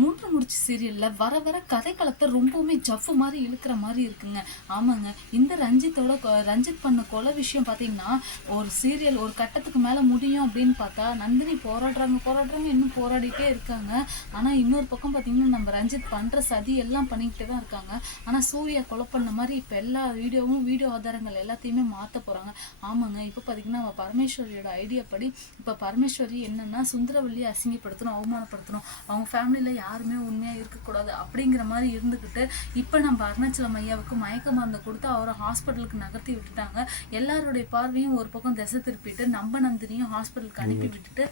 மூன்று முடிச்சு சீரியல்ல வர வர கதைக்களத்தை ரொம்பவுமே ஜஃப் மாதிரி இழுக்கிற மாதிரி இருக்குங்க. ஆமாங்க, இந்த ரஞ்சித் பண்ண கொலை விஷயம் பார்த்தீங்கன்னா ஒரு சீரியல் ஒரு கட்டத்துக்கு மேலே முடியும் அப்படின்னு பார்த்தா நந்தினி போராடுறாங்க இன்னும் போராடிட்டே இருக்காங்க. ஆனால் இன்னொரு பக்கம் பார்த்தீங்கன்னா நம்ம ரஞ்சித் பண்ணுற சதி எல்லாம் பண்ணிக்கிட்டே தான் இருக்காங்க. ஆனால் சூர்யா கொலை பண்ண மாதிரி இப்போ எல்லா வீடியோ ஆதாரங்கள் எல்லாத்தையுமே மாற்ற போகிறாங்க. ஆமாங்க, இப்போ பார்த்தீங்கன்னா நம்ம பரமேஸ்வரியோட ஐடியா படி இப்போ பரமேஸ்வரி என்னன்னா சுந்தரவல்லியை அசிங்கப்படுத்தணும், அவமானப்படுத்தணும், அவங்க ஃபேமிலியில் யாருமே உண்மையாக இருக்கக்கூடாது அப்படிங்கிற மாதிரி இருந்துக்கிட்டு இப்போ நம்ம அருணாச்சலம் ஐயாவுக்கு மயக்க மருந்து கொடுத்து அவரை ஹாஸ்பிட்டலுக்கு நகர்த்தி விட்டுட்டாங்க. எல்லாருடைய பார்வையும் ஒரு பக்கம் திசை திருப்பிட்டு நம்ம நந்தினியும் ஹாஸ்பிட்டலுக்கு அனுப்பி விட்டுட்டு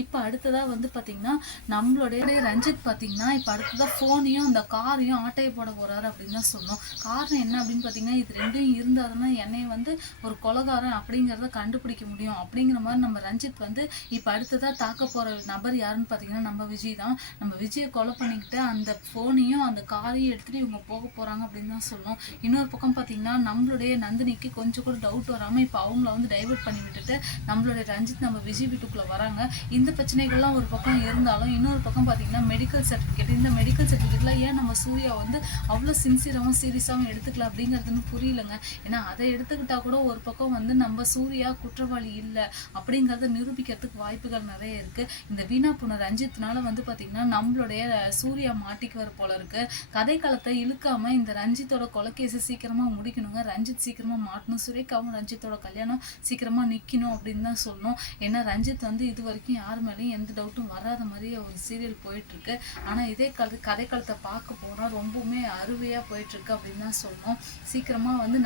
இப்போ அடுத்ததாக வந்து பார்த்தீங்கன்னா நம்மளுடைய ரஞ்சித் பார்த்தீங்கன்னா இப்போ அடுத்ததாக ஃபோனையும் அந்த காரையும் ஆட்டையை போட போகிறாரு அப்படின்னு தான் சொல்லணும். காரணம் என்ன அப்படின்னு பார்த்தீங்கன்னா இது ரெண்டும் இருந்தாருன்னா என்னையை வந்து ஒரு கொலைகாரன் அப்படிங்கிறத கண்டுபிடிக்க முடியும் அப்படிங்கிற மாதிரி நம்ம ரஞ்சித் வந்து இப்போ அடுத்ததாக தாக்க போகிற நபர் யாருன்னு பார்த்தீங்கன்னா நம்ம விஜய் தான். நம்ம விஜயை கொலை பண்ணிக்கிட்டு அந்த ஃபோனையும் அந்த காரையும் எடுத்துகிட்டு இவங்க போக போகிறாங்க அப்படின்னு தான் சொல்லணும். இன்னொரு பக்கம் பார்த்தீங்கன்னா நம்மளுடைய நந்தினிக்கு கொஞ்சம் கூட டவுட் வராமல் இப்போ அவங்கள வந்து டைவர்ட் பண்ணி விட்டுட்டு நம்மளுடைய ரஞ்சித் நம்ம விஜய் வீட்டுக்குள்ளே வராங்க. இந்த பிரச்சனைகள்லாம் ஒரு பக்கம் இருந்தாலும் இன்னொரு பக்கம் பார்த்தீங்கன்னா மெடிக்கல் சர்டிஃபிகேட், இந்த மெடிக்கல் சர்டிஃபிகேட்லாம் ஏன் நம்ம சூர்யா வந்து அவ்வளோ சின்சியராகவும் சீரியஸாகவும் எடுத்துக்கலாம் அப்படிங்கிறதுன்னு புரியலைங்க. ஏன்னா அதை எடுத்துக்கிட்டா கூட ஒரு பக்கம் வந்து நம்ம சூர்யா குற்றவாளி இல்லை அப்படிங்கிறத நிரூபிக்கிறதுக்கு வாய்ப்புகள் நிறைய இருக்குது. இந்த வீணா போன ரஞ்சித்னால வந்து பார்த்தீங்கன்னா நம்மளுடைய சூர்யா மாட்டிக்குவார் போல இருக்கு. கதைக்களத்தை இழுக்காம இந்த ரஞ்சித்தோட கொலைகேஸை சீக்கிரமாக முடிக்கணுங்க. ரஞ்சித் சீக்கிரமாக மாட்டணும், சுரேகாவும் ரஞ்சித்தோட கல்யாணம் சீக்கிரமாக நிற்கணும் அப்படின்னு தான் சொல்லணும். ஏன்னா ரஞ்சித் வந்து இது வரைக்கும் யார் மேலேயும் எந்த டவுட்டும் வராத மாதிரியே ஒரு சீரியல் போயிட்டுருக்கு. ஆனால் இதே கதைக்களத்தை பார்க்க போனால் ரொம்பவுமே அருமையாக போயிட்டுருக்கு அப்படின்னு தான் சொல்லணும். சீக்கிரமாக வந்து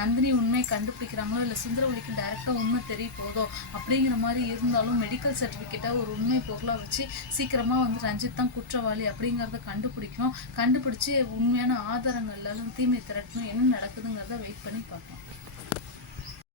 நந்தினி உண்மையை கண்டுபிடிக்கிறாங்களோ இல்லை சுந்தரவல்லிக்கு டைரெக்டாக உண்மை தெரிய போதோ அப்படிங்கிற மாதிரி இருந்தாலும் மெடிக்கல் சர்டிஃபிகேட்டை ஒரு உண்மை பொருளாக வச்சு சீக்கிரமாக வந்து ரஞ்சித் தான் குற்றவாளி அப்படிங்கிறத கண்டுபிடிச்சு உண்மையான ஆதாரங்கள் எல்லாரும் தீமை திரட்டணும். என்ன நடக்குதுங்கிறத வெயிட் பண்ணி பார்க்கணும்.